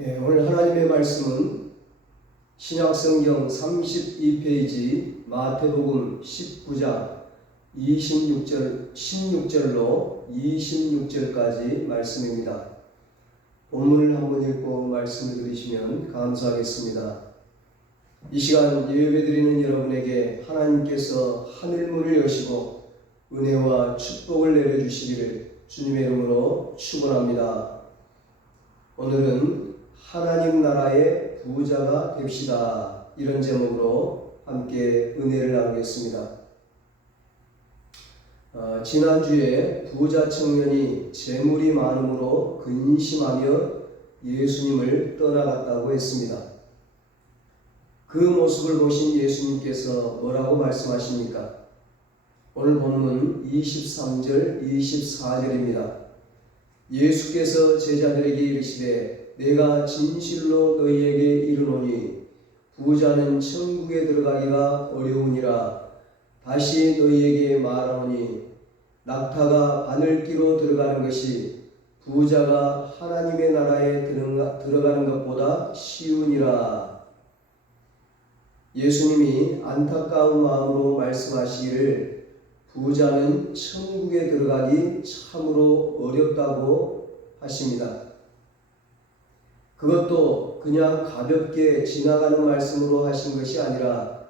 오늘 하나님의 말씀은 신약성경 32페이지 마태복음 19장 16절로 26절까지 말씀입니다. 본문을 한번 읽고 말씀을 들으시면 감사하겠습니다. 이 시간 예배드리는 여러분에게 하나님께서 하늘문을 여시고 은혜와 축복을 내려주시기를 주님의 이름으로 축원합니다. 오늘은 하나님 나라의 부자가 됩시다, 이런 제목으로 함께 은혜를 나누겠습니다. 지난주에 부자 청년이 재물이 많음으로 근심하며 예수님을 떠나갔다고 했습니다. 그 모습을 보신 예수님께서 뭐라고 말씀하십니까? 오늘 본문 23절, 24절입니다. 예수께서 제자들에게 이르시되 내가 진실로 너희에게 이르노니 부자는 천국에 들어가기가 어려우니라. 다시 너희에게 말하노니 낙타가 바늘귀로 들어가는 것이 부자가 하나님의 나라에 들어가는 것보다 쉬우니라. 예수님이 안타까운 마음으로 말씀하시기를 부자는 천국에 들어가기 참으로 어렵다고 하십니다. 그것도 그냥 가볍게 지나가는 말씀으로 하신 것이 아니라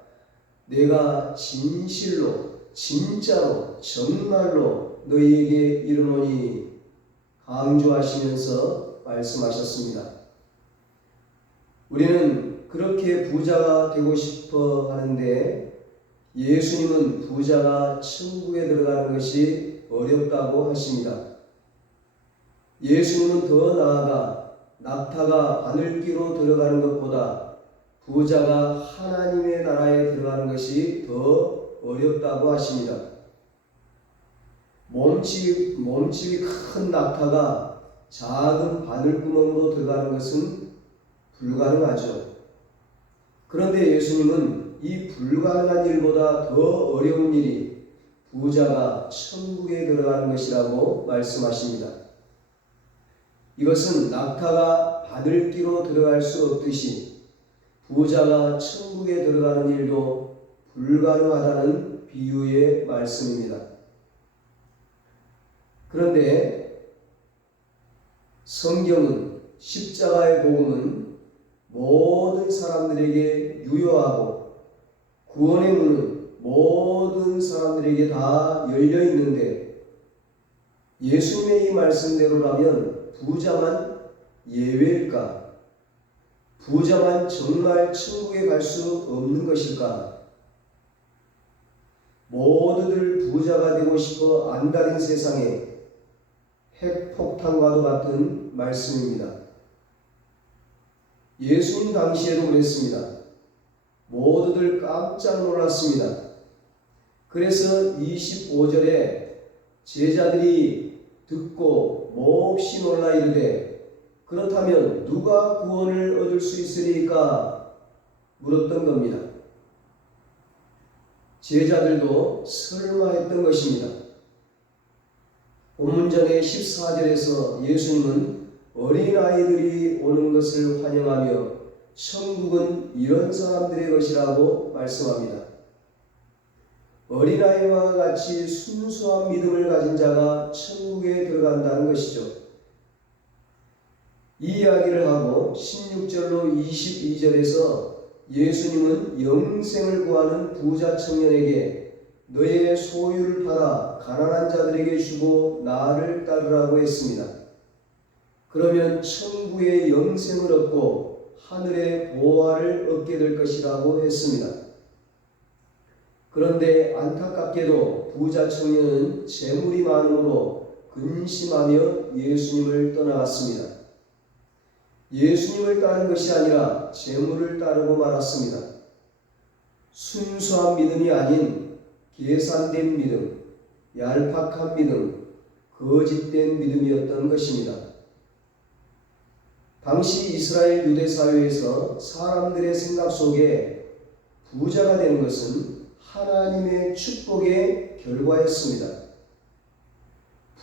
내가 진실로, 진짜로, 정말로 너희에게 이르노니 강조하시면서 말씀하셨습니다. 우리는 그렇게 부자가 되고 싶어 하는데 예수님은 부자가 천국에 들어가는 것이 어렵다고 하십니다. 예수님은 더 나아가 낙타가 바늘귀로 들어가는 것보다 부자가 하나님의 나라에 들어가는 것이 더 어렵다고 하십니다. 몸집이 큰 낙타가 작은 바늘구멍으로 들어가는 것은 불가능하죠. 그런데 예수님은 이 불가능한 일보다 더 어려운 일이 부자가 천국에 들어가는 것이라고 말씀하십니다. 이것은 낙타가 바늘귀로 들어갈 수 없듯이 부자가 천국에 들어가는 일도 불가능하다는 비유의 말씀입니다. 그런데 성경은, 십자가의 복음은 모든 사람들에게 유효하고 구원의 문은 모든 사람들에게 다 열려 있는데 예수님의 이 말씀대로라면 부자만 예외일까? 부자만 정말 천국에 갈 수 없는 것일까? 모두들 부자가 되고 싶어 안달인 세상에 핵폭탄과도 같은 말씀입니다. 예수님 당시에도 그랬습니다. 모두들 깜짝 놀랐습니다. 그래서 25절에 제자들이 듣고 몹시 놀라 이르되 그렇다면 누가 구원을 얻을 수 있으리까? 물었던 겁니다. 제자들도 설마 했던 것입니다. 본문전의 14절에서 예수님은 어린아이들이 오는 것을 환영하며 천국은 이런 사람들의 것이라고 말씀합니다. 어린아이와 같이 순수한 믿음을 가진 자가 천국에 들어간다는 것이죠. 이 이야기를 하고 16절로 22절에서 예수님은 영생을 구하는 부자 청년에게 너의 소유를 팔아 가난한 자들에게 주고 나를 따르라고 했습니다. 그러면 천국의 영생을 얻고 하늘의 보화를 얻게 될 것이라고 했습니다. 그런데 안타깝게도 부자 청년은 재물이 많음으로 근심하며 예수님을 떠나갔습니다. 예수님을 따른 것이 아니라 재물을 따르고 말았습니다. 순수한 믿음이 아닌 계산된 믿음, 얄팍한 믿음, 거짓된 믿음이었던 것입니다. 당시 이스라엘 유대 사회에서 사람들의 생각 속에 부자가 되는 것은 하나님의 축복의 결과였습니다.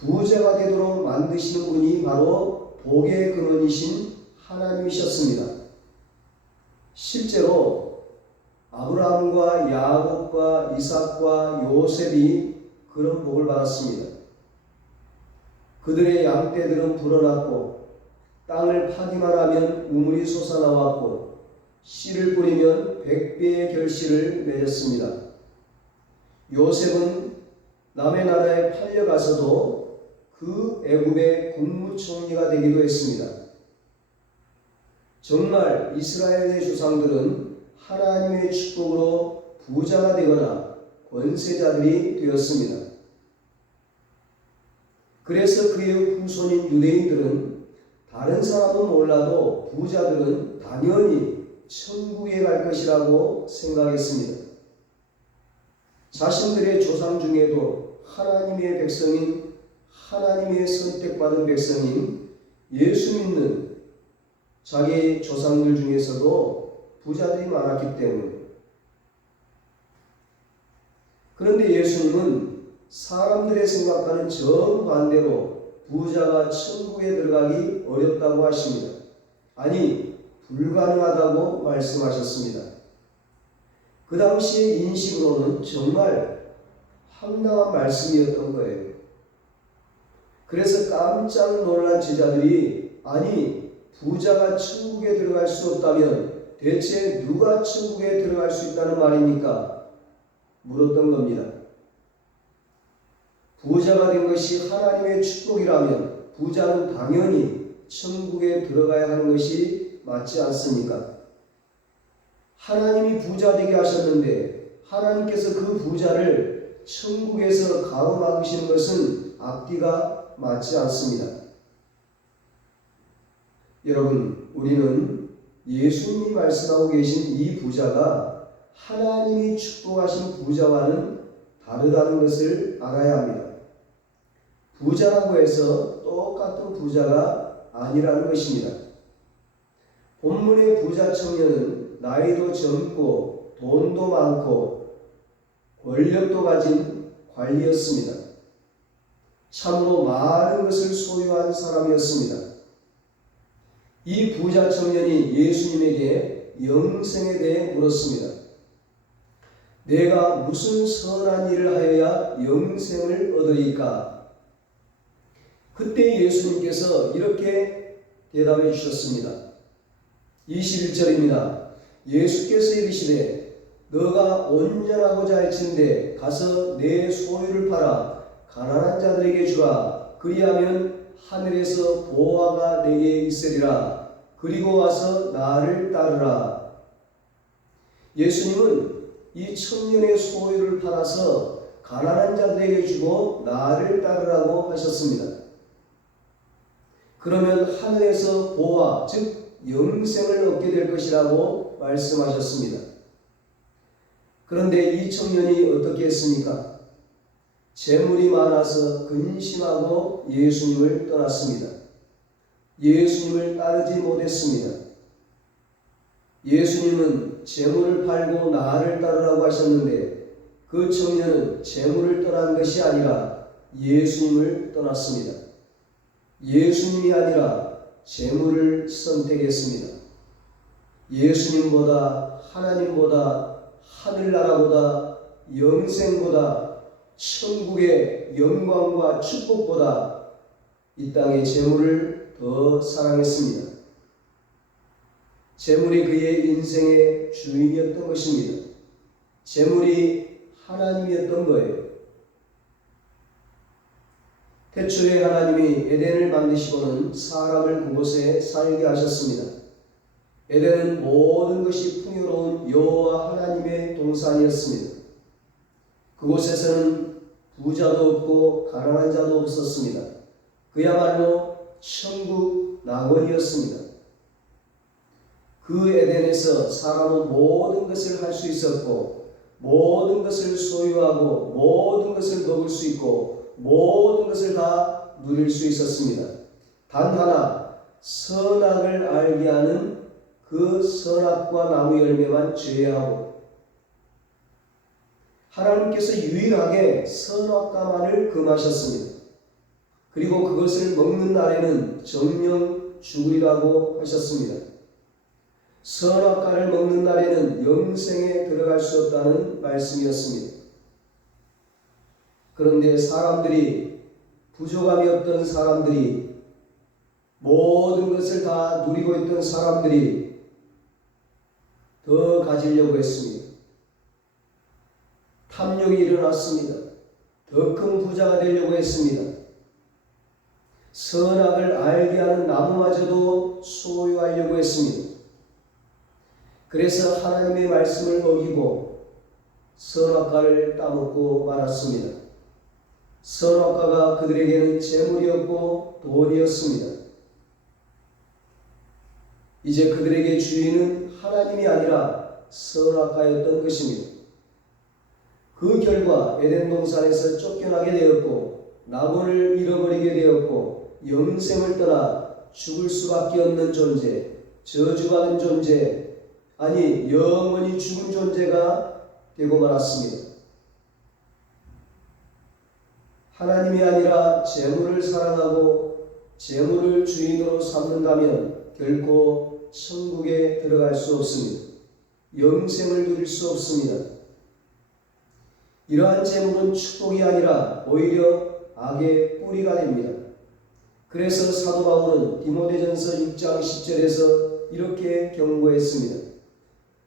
부자가 되도록 만드시는 분이 바로 복의 근원이신 하나님이셨습니다. 실제로 아브라함과 야곱과 이삭과 요셉이 그런 복을 받았습니다. 그들의 양떼들은 불어났고 땅을 파기만 하면 우물이 솟아나왔고 씨를 뿌리면 100배의 결실을 맺었습니다. 요셉은 남의 나라에 팔려가서도 그 애굽의 국무총리가 되기도 했습니다. 정말 이스라엘의 조상들은 하나님의 축복으로 부자가 되거나 권세자들이 되었습니다. 그래서 그의 후손인 유대인들은 다른 사람은 몰라도 부자들은 당연히 천국에 갈 것이라고 생각했습니다. 자신들의 조상 중에도 하나님의 백성인, 하나님의 선택받은 백성인 예수 믿는 자기 조상들 중에서도 부자들이 많았기 때문에. 그런데 예수님은 사람들의 생각과는 정반대로 부자가 천국에 들어가기 어렵다고 하십니다. 아니, 불가능하다고 말씀하셨습니다. 그 당시의 인식으로는 정말 황당한 말씀이었던 거예요. 그래서 깜짝 놀란 제자들이, 아니, 부자가 천국에 들어갈 수 없다면 대체 누가 천국에 들어갈 수 있다는 말입니까? 물었던 겁니다. 부자가 된 것이 하나님의 축복이라면 부자는 당연히 천국에 들어가야 하는 것이 맞지 않습니까? 하나님이 부자 되게 하셨는데 하나님께서 그 부자를 천국에서 가로막으시는 것은 앞뒤가 맞지 않습니다. 여러분, 우리는 예수님이 말씀하고 계신 이 부자가 하나님이 축복하신 부자와는 다르다는 것을 알아야 합니다. 부자라고 해서 똑같은 부자가 아니라는 것입니다. 본문의 부자 청년은 나이도 젊고 돈도 많고 권력도 가진 관리였습니다. 참으로 많은 것을 소유한 사람이었습니다. 이 부자 청년이 예수님에게 영생에 대해 물었습니다. 내가 무슨 선한 일을 하여야 영생을 얻으리까? 그때 예수님께서 이렇게 대답해 주셨습니다. 21절입니다. 예수께서 이르시되 너가 온전하고자 할진대 가서 내 소유를 팔아 가난한 자들에게 주라. 그리하면 하늘에서 보화가 내게 있으리라. 그리고 와서 나를 따르라. 예수님은 이 청년의 소유를 팔아서 가난한 자들에게 주고 나를 따르라고 하셨습니다. 그러면 하늘에서 보화, 즉 영생을 얻게 될 것이라고 말씀하셨습니다. 그런데 이 청년이 어떻게 했습니까? 재물이 많아서 근심하고 예수님을 떠났습니다. 예수님을 따르지 못했습니다. 예수님은 재물을 팔고 나를 따르라고 하셨는데 그 청년은 재물을 떠난 것이 아니라 예수님을 떠났습니다. 예수님이 아니라 재물을 선택했습니다. 예수님보다, 하나님보다, 하늘나라보다, 영생보다, 천국의 영광과 축복보다 이 땅의 재물을 더 사랑했습니다. 재물이 그의 인생의 주인이었던 것입니다. 재물이 하나님이었던 거예요. 태초에 하나님이 에덴을 만드시고는 사람을 그곳에 살게 하셨습니다. 에덴은 모든 것이 풍요로운 여호와 하나님의 동산이었습니다. 그곳에서는 부자도 없고 가난한 자도 없었습니다. 그야말로 천국 낙원이었습니다. 그 에덴에서 사람은 모든 것을 할 수 있었고 모든 것을 소유하고 모든 것을 먹을 수 있고 모든 것을 다 누릴 수 있었습니다. 단 하나, 선악을 알게 하는 그 선악과 나무 열매만 제외하고 하나님께서 유일하게 선악과만을 금하셨습니다. 그리고 그것을 먹는 날에는 정령 죽으리라고 하셨습니다. 선악과를 먹는 날에는 영생에 들어갈 수 없다는 말씀이었습니다. 그런데 사람들이, 부족함이 없던 사람들이, 모든 것을 다 누리고 있던 사람들이 더 가지려고 했습니다. 탐욕이 일어났습니다. 더 큰 부자가 되려고 했습니다. 선악을 알게 하는 나무마저도 소유하려고 했습니다. 그래서 하나님의 말씀을 어기고 선악과를 따먹고 말았습니다. 선악과가 그들에게는 재물이었고 돈이었습니다. 이제 그들에게 주인은 하나님이 아니라 선악과였던 것입니다. 그 결과 에덴 동산에서 쫓겨나게 되었고 낙원을 잃어버리게 되었고 영생을 떠나 죽을 수밖에 없는 존재, 저주받은 존재, 아니 영원히 죽은 존재가 되고 말았습니다. 하나님이 아니라 재물을 사랑하고 재물을 주인으로 삼는다면 결코 천국에 들어갈 수 없습니다. 영생을 누릴 수 없습니다. 이러한 재물은 축복이 아니라 오히려 악의 뿌리가 됩니다. 그래서 사도 바울은 디모데전서 6장 10절에서 이렇게 경고했습니다.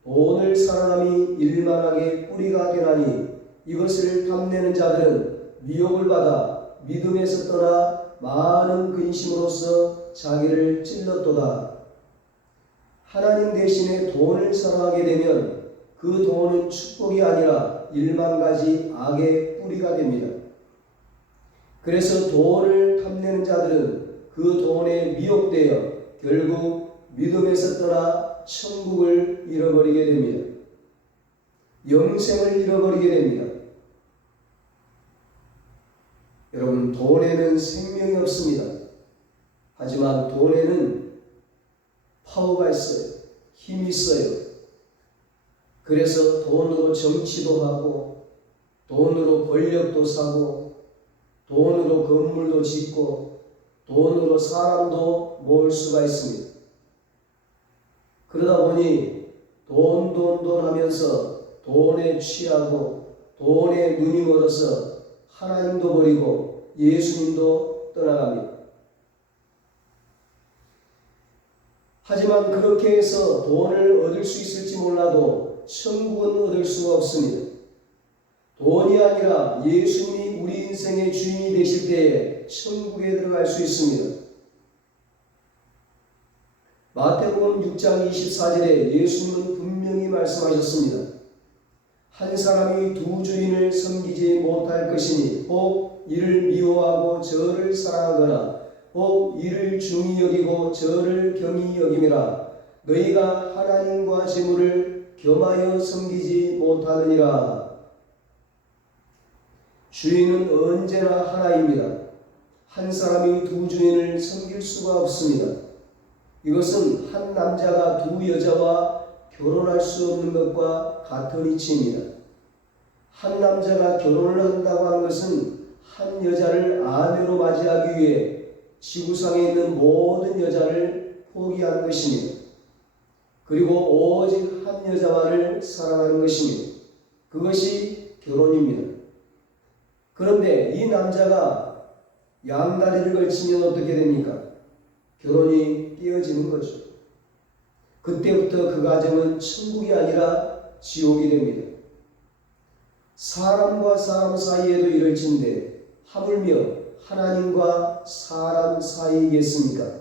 돈을 사랑함이 일만하게 뿌리가 되나니 이것을 탐내는 자들은 미혹을 받아 믿음에서 떠나 많은 근심으로써 자기를 찔렀도다. 하나님 대신에 돈을 사랑하게 되면 그 돈은 축복이 아니라 일만가지 악의 뿌리가 됩니다. 그래서 돈을 탐내는 자들은 그 돈에 미혹되어 결국 믿음에서 떠나 천국을 잃어버리게 됩니다. 영생을 잃어버리게 됩니다. 여러분, 돈에는 생명이 없습니다. 하지만 돈에는 파워가 있어요. 힘이 있어요. 그래서 돈으로 정치도 하고 돈으로 권력도 사고 돈으로 건물도 짓고 돈으로 사람도 모을 수가 있습니다. 그러다 보니 돈 하면서 돈에 취하고 돈에 눈이 멀어서 하나님도 버리고 예수님도 떠나갑니다. 하지만 그렇게 해서 돈을 얻을 수 있을지 몰라도 천국은 얻을 수가 없습니다. 돈이 아니라 예수님이 우리 인생의 주인이 되실 때에 천국에 들어갈 수 있습니다. 마태복음 6장 24절에 예수님은 분명히 말씀하셨습니다. 한 사람이 두 주인을 섬기지 못할 것이니 혹 이를 미워하고 저를 사랑하거나 혹 이를 중히 여기고 저를 경히 여김이라. 너희가 하나님과 재물을 겸하여 섬기지 못하느니라. 주인은 언제나 하나입니다. 한 사람이 두 주인을 섬길 수가 없습니다. 이것은 한 남자가 두 여자와 결혼할 수 없는 것과 같은 이치입니다. 한 남자가 결혼을 한다고 하는 것은 한 여자를 아내로 맞이하기 위해 지구상에 있는 모든 여자를 포기하는 것입니다. 그리고 오직 한 여자만을 사랑하는 것입니다. 그것이 결혼입니다. 그런데 이 남자가 양다리를 걸치면 어떻게 됩니까? 결혼이 깨어지는 거죠. 그때부터 그 가정은 천국이 아니라 지옥이 됩니다. 사람과 사람 사이에도 이럴진데 하물며 하나님과 사람 사이이겠습니까?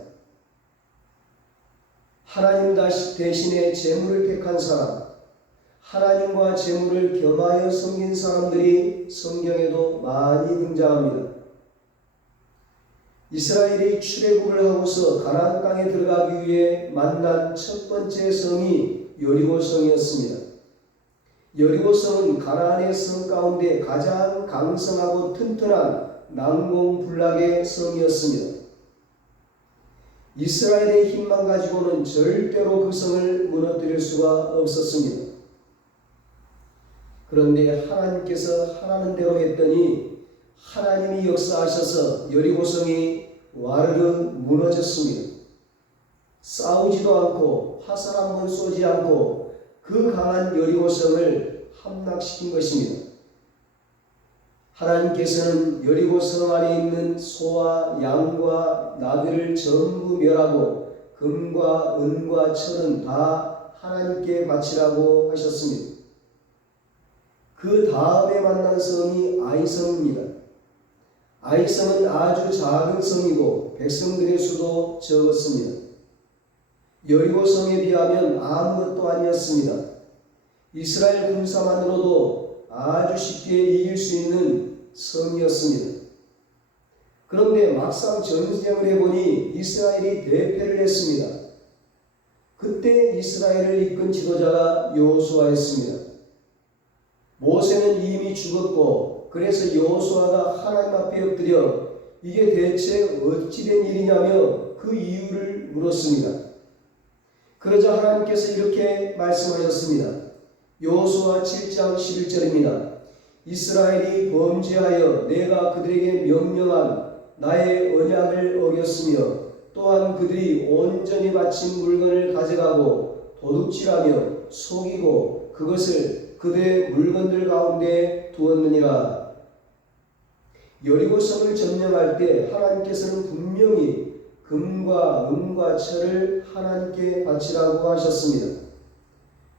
하나님 대신에 재물을 택한 사람, 하나님과 재물을 겸하여 섬긴 사람들이 성경에도 많이 등장합니다. 이스라엘이 출애굽을 하고서 가나안 땅에 들어가기 위해 만난 첫 번째 성이 여리고성이었습니다. 여리고성은 가나안의 성 가운데 가장 강성하고 튼튼한 난공불락의 성이었습니다. 이스라엘의 힘만 가지고는 절대로 그 성을 무너뜨릴 수가 없었습니다. 그런데 하나님께서 하라는 대로 했더니 하나님이 역사하셔서 여리고성이 와르르 무너졌습니다. 싸우지도 않고 화살 한 번 쏘지 않고 그 강한 여리고성을 함락시킨 것입니다. 하나님께서는 여리고성 안에 있는 소와 양과 나귀를 전부 멸하고 금과 은과 철은 다 하나님께 바치라고 하셨습니다. 그 다음에 만난 성이 아이성입니다. 아이성은 아주 작은 성이고 백성들의 수도 적었습니다. 여리고성에 비하면 아무것도 아니었습니다. 이스라엘 군사만으로도 아주 쉽게 이길 수 있는 성이었습니다. 그런데 막상 전쟁을 해보니 이스라엘이 대패를 했습니다. 그때 이스라엘을 이끈 지도자가 여호수아였습니다. 모세는 이미 죽었고 그래서 여호수아가 하나님 앞에 엎드려 이게 대체 어찌된 일이냐며 그 이유를 물었습니다. 그러자 하나님께서 이렇게 말씀하셨습니다. 여호수아 7장 11절입니다. 이스라엘이 범죄하여 내가 그들에게 명령한 나의 언약을 어겼으며 또한 그들이 온전히 바친 물건을 가져가고 도둑질하며 속이고 그것을 그들의 물건들 가운데 두었느니라. 여리고성을 점령할 때 하나님께서는 분명히 금과 은과 철을 하나님께 바치라고 하셨습니다.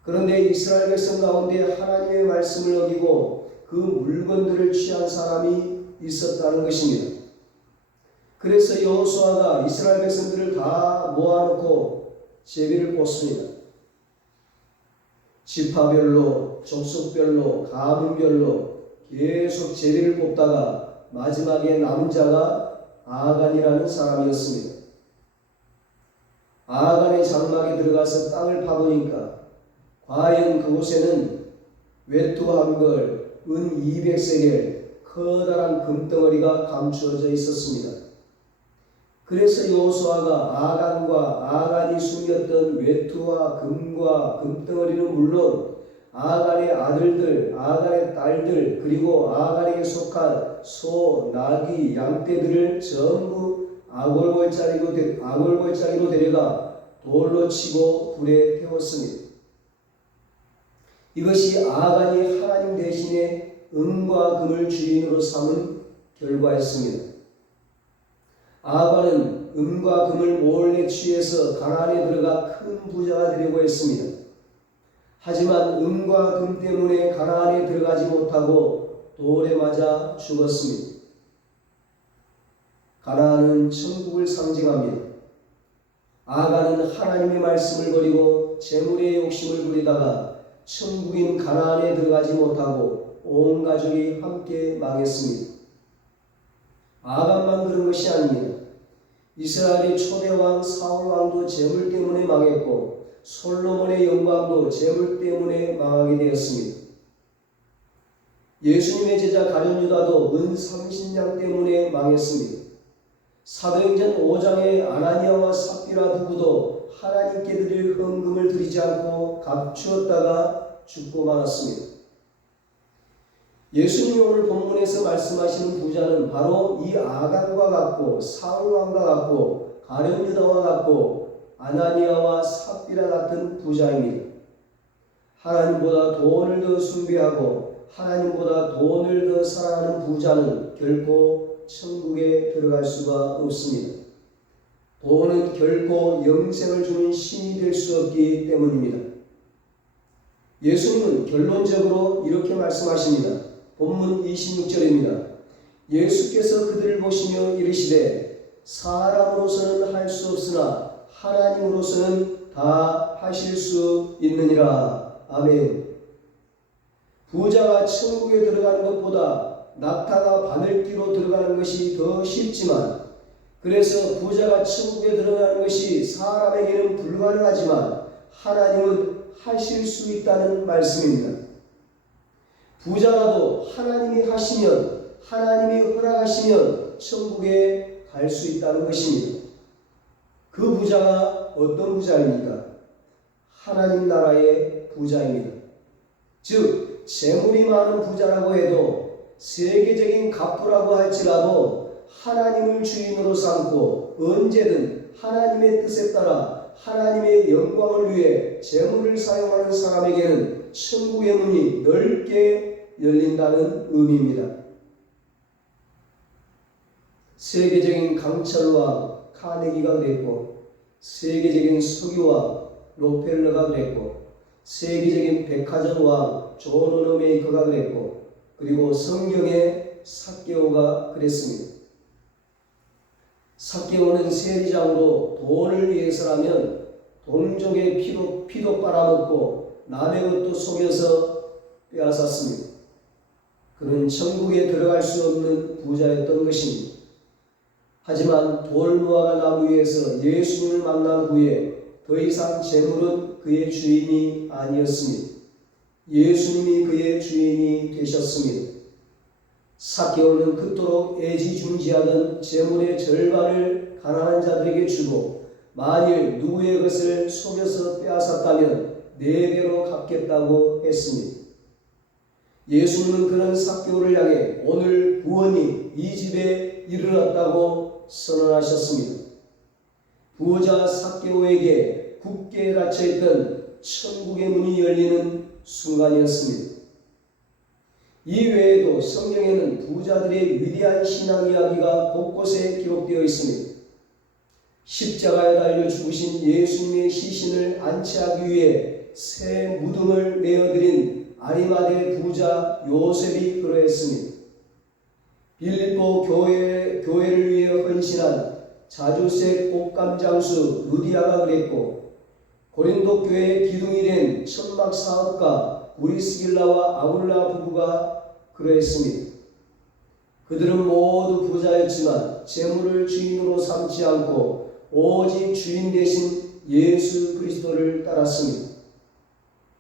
그런데 이스라엘 백성 가운데 하나님의 말씀을 어기고 그 물건들을 취한 사람이 있었다는 것입니다. 그래서 여호수아가 이스라엘 백성들을 다 모아놓고 제비를 뽑습니다. 지파별로, 족속별로, 가문별로 계속 제비를 뽑다가 마지막에 남은 자가 아간이라는 사람이었습니다. 아간의 장막에 들어가서 땅을 파보니까 과연 그곳에는 외투 한 벌, 은 200세겔, 커다란 금덩어리가 감추어져 있었습니다. 그래서 여호수아가 아간이 숨겼던 외투와 금과 금덩어리는 물론 아간의 아들들, 아간의 딸들, 그리고 아간에게 속한 소, 나귀, 양떼들을 전부 아골골짜기로 데려가 돌로 치고 불에 태웠습니다. 이것이 아간이 하나님 대신에 은과 금을 주인으로 삼은 결과였습니다. 아간은 은과 금을 몰래 취해서 가나안에 들어가 큰 부자가 되려고 했습니다. 하지만 은과 금 때문에 가나안에 들어가지 못하고 돌에 맞아 죽었습니다. 가나안은 천국을 상징합니다. 아간은 하나님의 말씀을 버리고 재물의 욕심을 부리다가 천국인 가나안에 들어가지 못하고 온 가족이 함께 망했습니다. 아간만 그런 것이 아닙니다. 이스라엘의 초대왕 사울왕도 재물 때문에 망했고 솔로몬의 영광도 재물 때문에 망하게 되었습니다. 예수님의 제자 가룟 유다도 은 30냥 때문에 망했습니다. 사도행전 5장의 아나니아와 삽비라 부부도 하나님께 드릴 헌금을 드리지 않고 감추었다가 죽고 말았습니다. 예수님이 오늘 본문에서 말씀하시는 부자는 바로 이 아간과 같고 사울왕과 같고 가룟 유다와 같고 아나니아와 삽비라 같은 부자입니다. 하나님보다 돈을 더 숭배하고 하나님보다 돈을 더 사랑하는 부자는 결코 천국에 들어갈 수가 없습니다. 돈은 결코 영생을 주는 신이 될 수 없기 때문입니다. 예수님은 결론적으로 이렇게 말씀하십니다. 본문 26절입니다. 예수께서 그들을 보시며 이르시되 사람으로서는 할 수 없으나 하나님으로서는 다 하실 수 있느니라. 아멘. 부자가 천국에 들어가는 것보다 낙타가 바늘귀로 들어가는 것이 더 쉽지만, 그래서 부자가 천국에 들어가는 것이 사람에게는 불가능하지만 하나님은 하실 수 있다는 말씀입니다. 부자라도 하나님이 하시면, 하나님이 허락하시면 천국에 갈 수 있다는 것입니다. 그 부자가 어떤 부자입니까? 하나님 나라의 부자입니다. 즉 재물이 많은 부자라고 해도 세계적인 갑부라고 할지라도 하나님을 주인으로 삼고 언제든 하나님의 뜻에 따라 하나님의 영광을 위해 재물을 사용하는 사람에게는 천국의 문이 넓게 열린다는 의미입니다. 세계적인 강철왕 카네기가 그랬고, 세계적인 석유왕 록펠러가 그랬고, 세계적인 백화점 왕 존 워너메이커가 그랬고, 그리고 성경의 삭개오가 그랬습니다. 삭개오는 세리장으로 돈을 위해서라면 동족의 피도 빨아먹고 남의 것도 속여서 빼앗았습니다. 그는 천국에 들어갈 수 없는 부자였던 것입니다. 하지만 돌무화과 나무 위에서 예수님을 만난 후에 더 이상 재물은 그의 주인이 아니었습니다. 예수님이 그의 주인이 되셨습니다. 삭개오는 그토록 애지중지하던 재물의 절반을 가난한 자들에게 주고, 만일 누구의 것을 속여서 빼앗았다면 4배로 갚겠다고 했습니다. 예수님은 그런 삭개오를 향해 오늘 구원이 이 집에 이르렀다고 선언하셨습니다. 부자 삭개오에게 굳게 닫혀있던 천국의 문이 열리는 순간이었습니다. 이 외에도 성경에는 부자들의 위대한 신앙 이야기가 곳곳에 기록되어 있습니다. 십자가에 달려 죽으신 예수님의 시신을 안치하기 위해 새 무덤을 내어드린 아리마대 부자 요셉이 그러했습니다. 빌립보 교회를 위해 헌신한 자주색 옷감 장수 루디아가 그랬고, 고린도 교회의 기둥이 된 천막 사업가 브리스길라와 아굴라 부부가 그러했습니다. 그들은 모두 부자였지만 재물을 주인으로 삼지 않고 오직 주인 대신 예수 그리스도를 따랐습니다.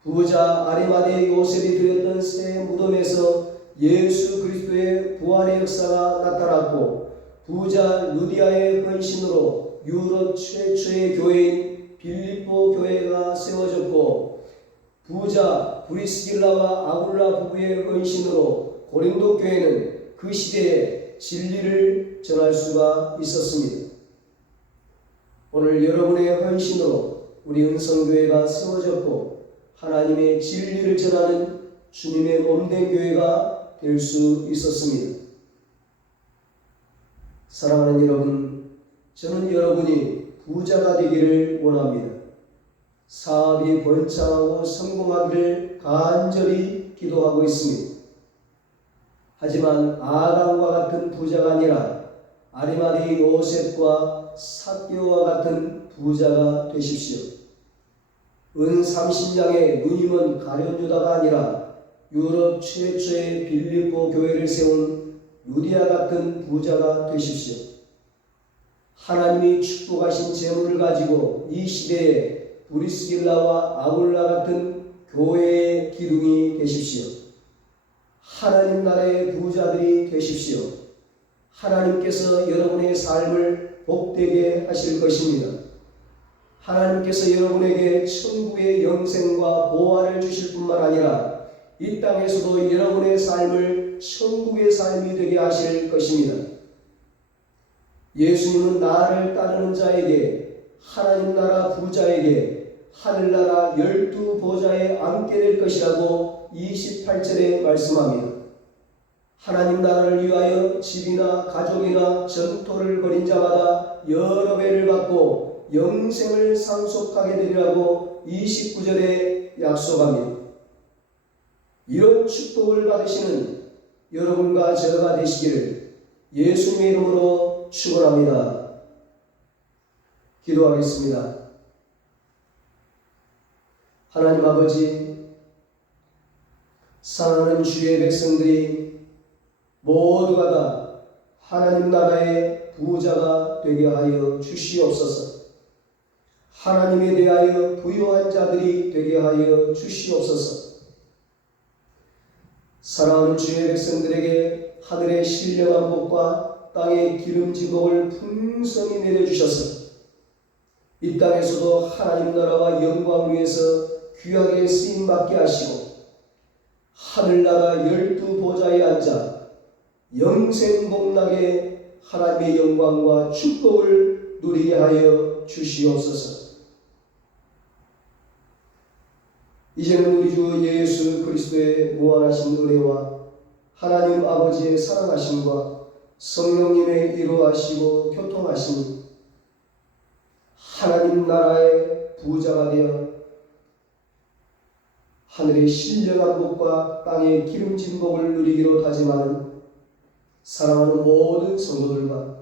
부자 아리마대 요셉이 드렸던 새 무덤에서 예수 그리스도의 부활의 역사가 나타났고, 부자 루디아의 헌신으로 유럽 최초의 교회인 빌립보 교회가 세워졌고, 부자 브리스길라와 아굴라 부부의 헌신으로 고린도 교회는 그 시대에 진리를 전할 수가 있었습니다. 오늘 여러분의 헌신으로 우리 은성교회가 세워졌고, 하나님의 진리를 전하는 주님의 몸된 교회가 될 수 있었습니다. 사랑하는 여러분, 저는 여러분이 부자가 되기를 원합니다. 사업이 번창하고 성공하기를 간절히 기도하고 있습니다. 하지만 아담과 같은 부자가 아니라 아리마대 요셉과 삭개오와 같은 부자가 되십시오. 은 30냥의 누님은 가룟 유다가 아니라 유럽 최초의 빌립보 교회를 세운 루디아 같은 부자가 되십시오. 하나님이 축복하신 재물을 가지고 이 시대에 브리스길라와 아굴라 같은 교회의 기둥이 되십시오. 하나님 나라의 부자들이 되십시오. 하나님께서 여러분의 삶을 복되게 하실 것입니다. 하나님께서 여러분에게 천국의 영생과 보화를 주실 뿐만 아니라 이 땅에서도 여러분의 삶을 천국의 삶이 되게 하실 것입니다. 예수님은 나를 따르는 자에게, 하나님 나라 부자에게 하늘나라 12보좌에 앉게 될 것이라고 28절에 말씀합니다. 하나님 나라를 위하여 집이나 가족이나 전토를 벌인 자마다 여러 배를 받고 영생을 상속하게 되리라고 29절에 약속합니다. 이런 축복을 받으시는 여러분과 저가 되시기를 예수님의 이름으로 축원합니다. 기도하겠습니다. 하나님 아버지, 사랑하는 주의 백성들이 모두가 다 하나님 나라의 부자가 되게 하여 주시옵소서. 하나님에 대하여 부유한 자들이 되게 하여 주시옵소서. 사랑하는 주의 백성들에게 하늘의 신령한 복과 땅의 기름진 복을 풍성히 내려주셔서 이 땅에서도 하나님 나라와 영광 위에서 귀하게 쓰임받게 하시고 하늘나라 12보좌에 앉아 영생복락의 하나님의 영광과 축복을 누리게 하여 주시옵소서. 이제는 우리 주 예수 그리스도의 무한하신 은혜와 하나님 아버지의 사랑하심과 성령님의 이루하시고 교통하심이 하나님 나라의 부자가 되어 하늘의 신령한 복과 땅의 기름진 복을 누리기로 다짐하는 사랑하는 모든 성도들과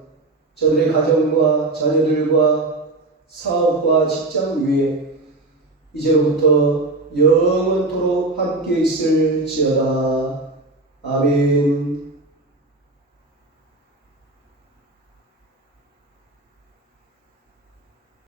저들의 가정과 자녀들과 사업과 직장 위에 이제로부터 영원토록 함께 있을지어다. 아멘.